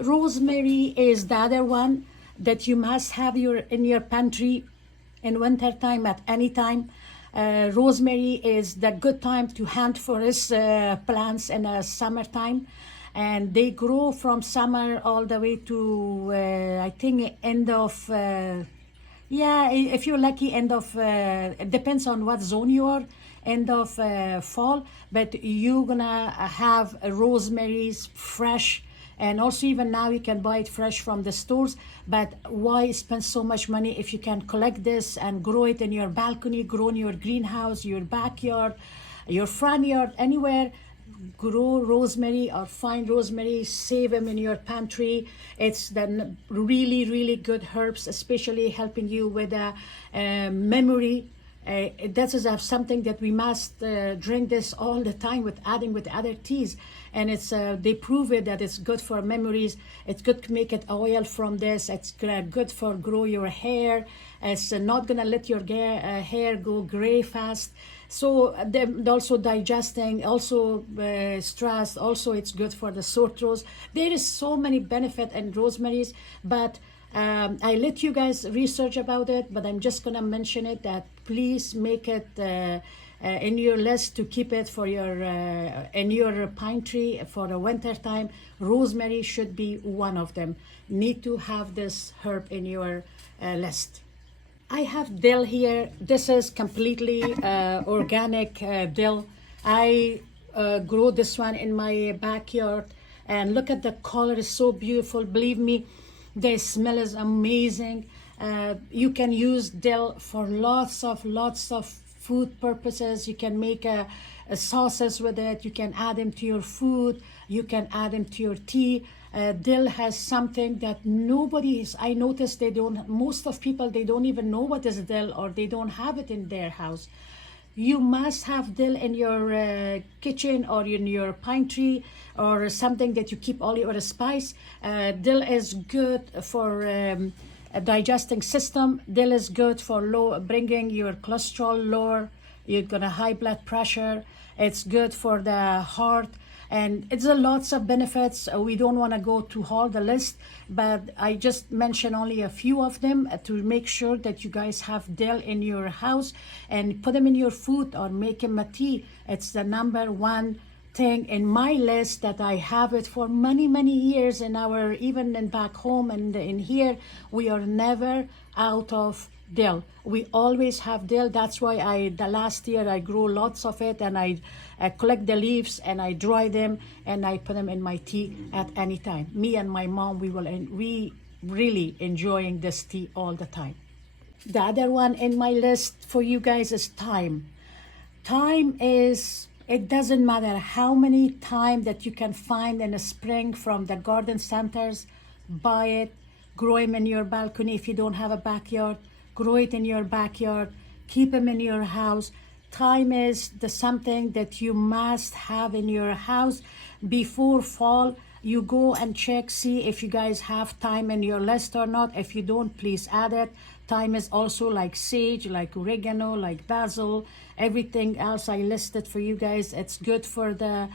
Rosemary is the other one that you must have in your pantry in winter time at any time. Rosemary is the good time to hunt for its plants in the summertime, and they grow from summer all the way to I think end of yeah, if you're lucky, end of it depends on what zone you are, end of fall. But you're gonna have rosemaries fresh, and also even now you can buy it fresh from the stores. But why spend so much money if you can collect this and grow it in your balcony, grow in your greenhouse, your backyard, your front yard, anywhere? Grow rosemary or find rosemary, save them in your pantry. It's the really good herbs, especially helping you with memory. That is something that we must drink this all the time with adding with other teas. And it's they prove it that it's good for memories. It's good to make it oil from this. It's good for grow your hair. It's not gonna let your hair go gray fast. So also digesting, also stress, also it's good for the sore throats. There is so many benefit in rosemaries, but I let you guys research about it, but I'm just gonna mention it that please make it in your list to keep it for your in your pine tree for the winter time. Rosemary should be one of them. Need to have this herb in your list. I have dill here. This is completely organic dill. I grow this one in my backyard, and look at the color, is so beautiful. Believe me, the smell is amazing. You can use dill for lots of food purposes. You can make a sauces with it. You can add them to your food. You can add them to your tea. Dill has something that nobody is, I noticed most of people, they don't even know what is dill, or they don't have it in their house. You must have dill in your kitchen or in your pine tree, or something that you keep all your spice. Dill is good for a digesting system. Dill is good for bringing your cholesterol lower. You're gonna high blood pressure. It's good for the heart, and it's a lots of benefits. We don't want to go to all the list, but I just mentioned only a few of them to make sure that you guys have dill in your house and put them in your food or make them a tea. It's the number one thing in my list that I have it for many years in our, even in back home and in here, we are never out of dill. We always have dill. That's why the last year I grew lots of it, and I collect the leaves and I dry them and I put them in my tea at any time. Me and my mom, we really enjoying this tea all the time. The other one in my list for you guys is thyme. Thyme is, it doesn't matter how many thyme that you can find in the spring from the garden centers, buy it, grow them in your balcony. If you don't have a backyard, grow it in your backyard, keep them in your house. Thyme is something that you must have in your house before fall. You go and check, see if you guys have thyme in your list or not. If you don't, please add it. Thyme is also like sage, like oregano, like basil, everything else I listed for you guys. It's good for the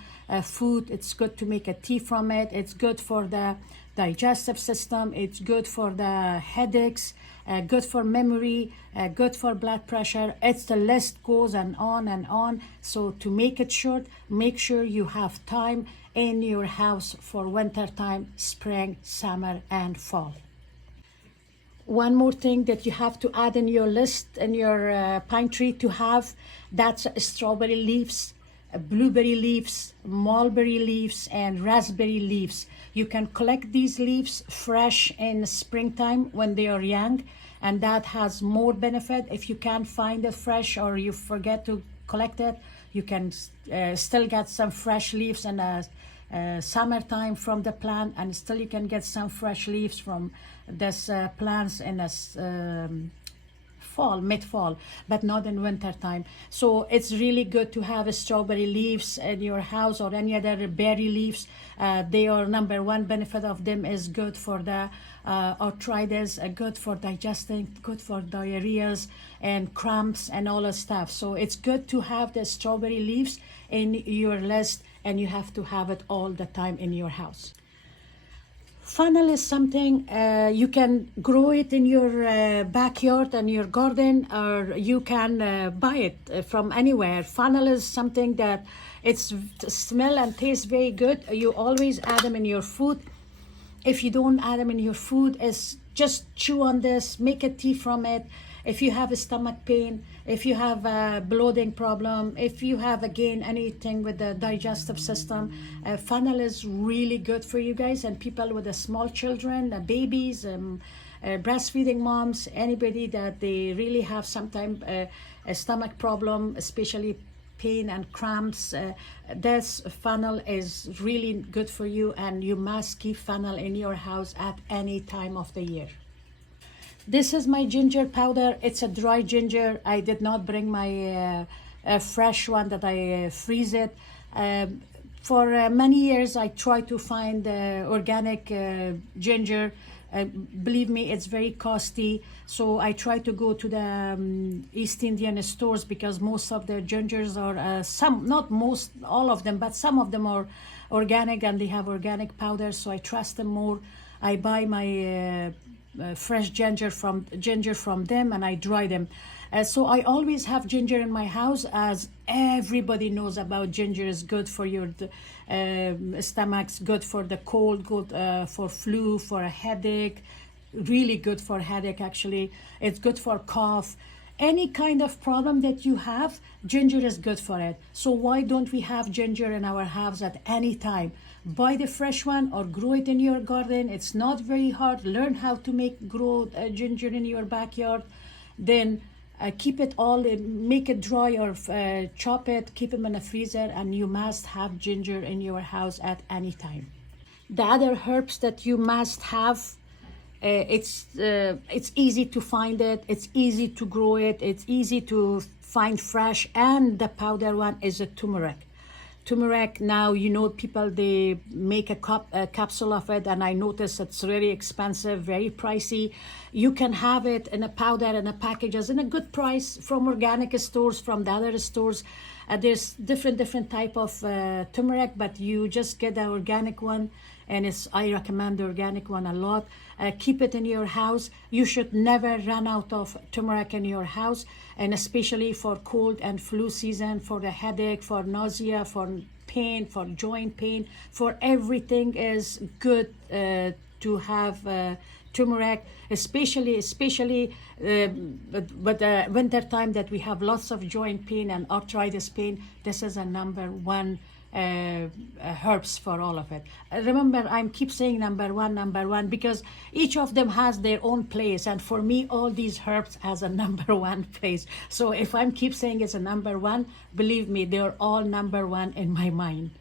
food. It's good to make a tea from it. It's good for the digestive system. It's good for the headaches, good for memory, good for blood pressure. It's the list goes and on and on. So to make it short, make sure you have thyme in your house for winter time, spring, summer, and fall. One more thing that you have to add in your list, in your pine tree to have, that's strawberry leaves, blueberry leaves, mulberry leaves, and raspberry leaves. You can collect these leaves fresh in springtime when they are young, and that has more benefit. If you can't find it fresh or you forget to collect it, you can still get some fresh leaves in the summertime from the plant, and still you can get some fresh leaves from this plants in the fall, mid-fall, but not in winter time. So it's really good to have strawberry leaves in your house, or any other berry leaves. They are number one benefit of them is good for the arthritis, good for digesting, good for diarrheas and cramps and all that stuff. So it's good to have the strawberry leaves in your list, and you have to have it all the time in your house. Fennel is something you can grow it in your backyard and your garden, or you can buy it from anywhere. Fennel is something that it's smell and tastes very good. You always add them in your food. If you don't add them in your food, is just chew on this, make a tea from it. If you have a stomach pain, if you have a bloating problem, if you have again anything with the digestive system, fennel is really good for you guys, and people with the small children, babies, breastfeeding moms, anybody that they really have sometimes a stomach problem, especially pain and cramps, this fennel is really good for you, and you must keep fennel in your house at any time of the year. This is my ginger powder. It's a dry ginger. I did not bring my fresh one that I freeze it. For many years, I tried to find organic ginger. Believe me, it's very costly. So I try to go to the East Indian stores, because most of the gingers are, some, not most, all of them, but some of them are organic and they have organic powder. So I trust them more. I buy my fresh ginger from them, and I dry them. So I always have ginger in my house, as everybody knows about ginger is good for your stomachs, good for the cold, good for flu, for a headache, really good for headache actually. It's good for cough. Any kind of problem that you have, ginger is good for it. So why don't we have ginger in our house at any time? Buy the fresh one or grow it in your garden. It's not very hard. Learn how to grow ginger in your backyard. Then keep it all, make it dry or chop it, keep them in a freezer, and you must have ginger in your house at any time. The other herbs that you must have, it's easy to find it, it's easy to grow it, it's easy to find fresh, and the powder one is a turmeric. Turmeric, now you know people, they make a capsule of it, and I notice it's really expensive, very pricey. You can have it in a powder and a packages in a good price from organic stores, from the other stores. There's different type of turmeric, but you just get the organic one, and I recommend the organic one a lot. Keep it in your house. You should never run out of turmeric in your house, and especially for cold and flu season, for the headache, for nausea, for pain, for joint pain, for everything is good to have turmeric, especially but winter time that we have lots of joint pain and arthritis pain. This is a number one herbs for all of it. Remember, I keep saying number one, because each of them has their own place, and for me all these herbs has a number one place. So if I keep saying it's a number one, believe me, they're all number one in my mind.